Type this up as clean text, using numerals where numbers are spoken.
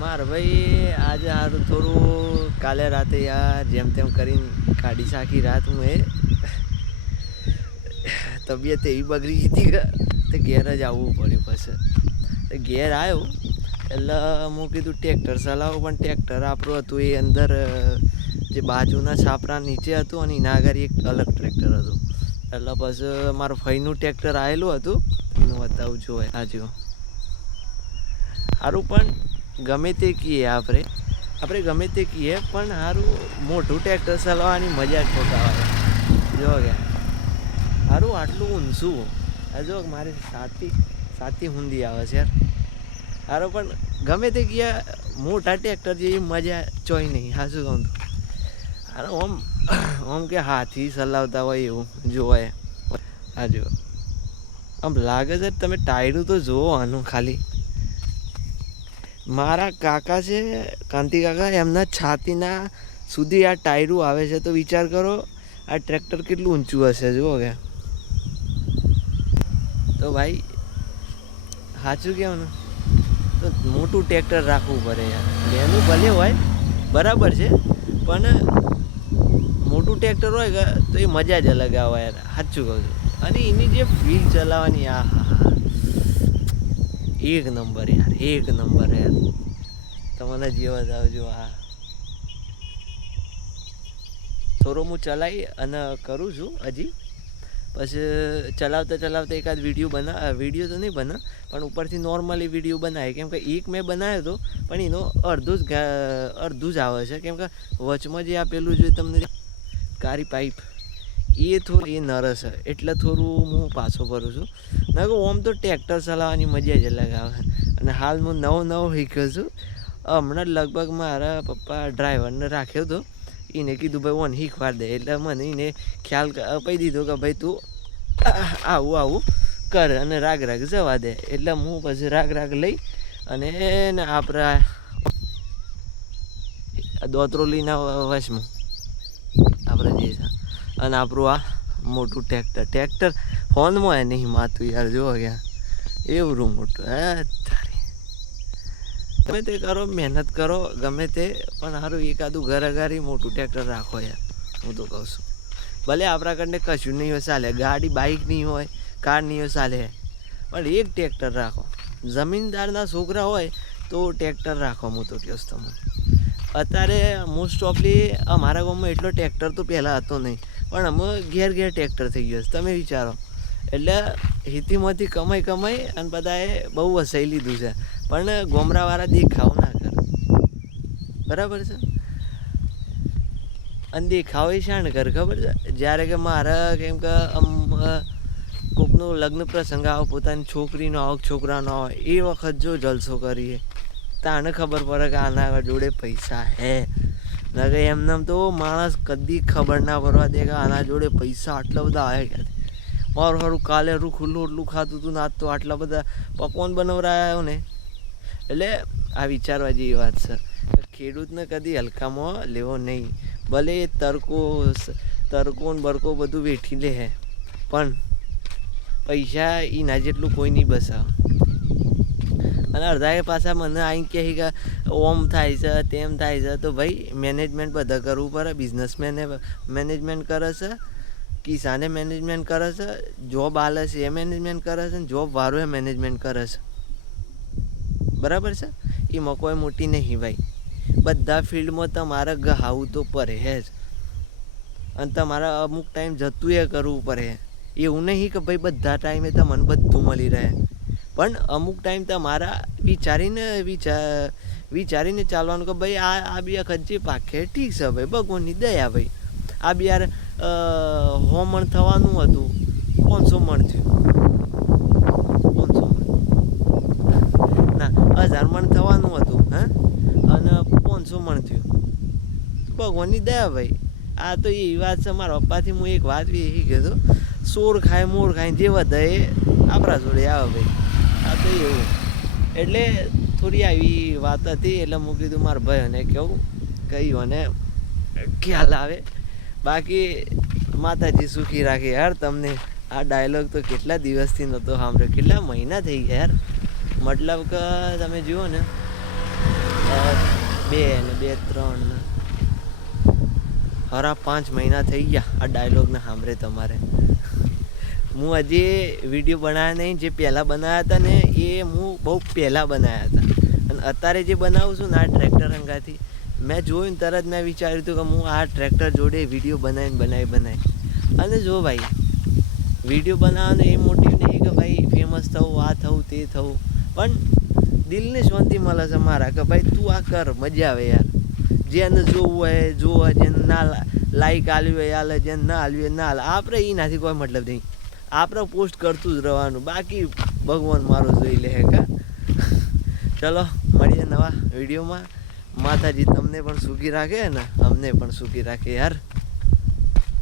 માર ભાઈ આજે સારું થોડું કાલે રાતે યાર જેમ તેમ કરીને કાઢી સાખી રાત હું તબિયત એવી બગડી હતી કે તે ઘેર જ આવવું પડ્યું પછી ઘેર આવ્યો એટલે હું કીધું ટ્રેક્ટર ચલાવું પણ ટ્રેક્ટર આપણું હતું એ અંદર જે બાજુના છાપરા નીચે હતું અને એના આગળ એક અલગ ટ્રેક્ટર હતું એટલે પછી મારા ભાઈનું ટ્રેક્ટર આવેલું હતું એનું બતાવું જોઈએ આજુ સારું પણ ગમે તે કહીએ આપણે ગમે તે કહીએ પણ સારું મોટું ટ્રેક્ટર ચલાવવાની મજા જ ખોટા આવે જો કે સારું આટલું ઊંચું જો મારી સાતી ઊંધી આવે છે યાર સારું પણ ગમે તે કહીએ મોટા ટ્રેક્ટર જેવી મજા ચોય નહીં હા શું કહું સારું આમ કે હાથી ચલાવતા હોય એવું જોવાય હા જો આમ લાગે છે તમે ટાયરું તો જુઓ આનું ખાલી મારા કાકા છે કાંતિ કાકા એમના છાતીના સુધી આ ટાયરું આવે છે તો વિચાર કરો આ ટ્રેક્ટર કેટલું ઊંચું હશે જુઓ કે તો ભાઈ સાચું કહેવું ને તો મોટું ટ્રેક્ટર રાખવું પડે યાર એનું ભલે હોય બરાબર છે પણ મોટું ટ્રેક્ટર હોય કે તો એ મજા જ અલગ આવે યાર સાચું કહું છું અને એની જે ફીલ ચલાવવાની આ હા એક નંબર યાર તમને જેવા જ આવજો આ થોડો હું ચલાવી અને કરું છું હજી પછી ચલાવતા એકાદ વિડીયો તો નહીં બના પણ ઉપરથી નોર્મલી વિડીયો બનાવે કેમ કે એક મેં બનાવ્યો હતો પણ એનો અડધું જ આવે છે કેમ કે વચમાં જે આપેલું છે તમને કારી પાઇપ એ થોડું એ નરસ છે એટલે થોડું હું પાછો ભરું છું ના કહું આમ તો ટ્રેક્ટર ચલાવવાની મજા જ અલગ આવે અને હાલ હું નવો શીખ્યો છું હમણાં લગભગ મારા પપ્પા ડ્રાઈવરને રાખ્યો હતો એને કીધું ભાઈ ઓન શીખવાડ દે એટલે મને એને ખ્યાલ આપી દીધો કે ભાઈ તું આવું કર અને રાગ જવા દે એટલે હું પછી રાગ લઈ અને આપણા દોતરોલીના વશમાં આપણે જે છે અને આપણું આ મોટું ટ્રેક્ટર ફોનમાં નહીં માતું યાર જોવો ક્યાં એવું મોટું તારી ગમે તે કરો મહેનત કરો ગમે તે પણ સારું એકાદું ઘર અગારી મોટું ટ્રેક્ટર રાખો યાર હું તો કહું છું ભલે આપણા કને કશું નહીં હોય ચાલે ગાડી બાઇક નહીં હોય કાર નહીં હોય ચાલે પણ એક ટ્રેક્ટર રાખો જમીનદારના છોકરા હોય તો ટ્રેક્ટર રાખો હું તો કહું તમને અત્યારે મોસ્ટ ઓફલી અમારા ગામમાં એટલો ટ્રેક્ટર તો પહેલાં હતો નહીં પણ અમે ઘેર ટ્રેક્ટર થઈ ગયો છે તમે વિચારો એટલે હિતીમાંથી કમાઈ અને બધાએ બહુ વસાઈ લીધું છે પણ ગોમરાવાળા દેખાવ ના કરે બરાબર છે અને દેખાવ એ શાણ કરે ખબર છે જ્યારે કે મારા કેમ કે કોકનો લગ્ન પ્રસંગ આવે પોતાની છોકરીનો આવે છોકરાનો આવે એ વખત જો જલસો કરીએ તાને ખબર પડે કે આના જોડે પૈસા હે ના કે એમને તો માણસ કદી ખબર ના પડવા દે કે આના જોડે પૈસા આટલા બધા આવે ક્યાંથી મારું સારું કાલે ખુલ્લું એટલું ખાતું હતું ના તો આટલા બધા પકવાન બનાવરાયો ને એટલે આ વિચારવા જેવી વાત છે ખેડૂતને કદી હલકામાં લેવો નહીં ભલે એ તરકો ને બરકો બધું વેઠી લે હે પણ પૈસા એના જેટલું કોઈ નહીં બસાવે અને અડધા પાછા મને અહીં કહે કે ઓમ થાય છે તેમ થાય છે તો ભાઈ મેનેજમેન્ટ બધા કરવું પડે બિઝનેસમેને મેનેજમેન્ટ કરે છે કિસાને મેનેજમેન્ટ કરે છે જોબ આલે છે એ મેનેજમેન્ટ કરે છે ને જોબ વાળો એ મેનેજમેન્ટ કરે છે બરાબર છે એમાં કોઈ મોટી નહીં ભાઈ બધા ફિલ્ડમાં તમારે ગહાવું તો પડે જ અને તમારે અમુક ટાઈમ જતું એ કરવું પડે એવું નહીં કે ભાઈ બધા ટાઈમે તમને બધું મળી રહે પણ અમુક ટાઈમ તમારા વિચારીને ચાલવાનું કે ભાઈ આ બી ખર્ચી પાકે ઠીક છે ભાઈ ભગવાનની દયા ભાઈ આ બી યાર 100 મણ થવાનું હતું 500 મણ થયું 500 મણ ના 1000 મણ થવાનું હતું હા અને 500 મણ થયું ભગવાનની દયા ભાઈ આ તો એ વાત છે મારા પપ્પાથી હું એક વાત બી એ કહેતો સોર ખાય મોર ખાય જે વધે એ આપણા જોડે આવે ભાઈ આ તો એવું એટલે થોડી આવી વાત હતી એટલે હું કીધું મારા ભાઈને કહું કહ્યું અને ખ્યાલ આવે બાકી માતાજી સુખી રાખે યાર તમને આ ડાયલોગ તો કેટલા દિવસથી નહોતો સાંભળ્યો કેટલા મહિના થઈ ગયા યાર મતલબ કે તમે જુઓ ને 2 ને 2 3 હરા 5 મહિના થઈ ગયા આ ડાયલોગને સાંભળે તમારે. હું હજી વિડીયો બનાવ્યા નહીં, જે પહેલાં બનાવ્યા હતા ને એ હું બહુ પહેલાં બનાવ્યા હતા. અને અત્યારે જે બનાવું છું ને આ ટ્રેક્ટર અંગાથી મેં જોયું ને તરત મેં વિચાર્યું હતું કે હું આ ટ્રેક્ટર જોડે વિડીયો બનાવી. અને જો ભાઈ વિડીયો બનાવવાનો એ મોટિવ નહીં કે ભાઈ ફેમસ થવું, આ થવું તે થવું, પણ દિલને શાંતિ મળે છે મારા કે ભાઈ તું આ કર, મજા આવે યાર. જેને જોવું હોય જોવે, જેને ના લાઈક આલ્યું હોય હાલે, જેને ના આલ્યું હોય ના હાલે. આપણે એનાથી કોઈ મતલબ નહીં, આપણે પોસ્ટ કરતું જ રહેવાનું, બાકી ભગવાન મારો જોઈ લે કા. ચલો મળીએ નવા વિડીયોમાં. માતાજી તમને પણ સુખી રાખે ને અમને પણ સુખી રાખે યાર.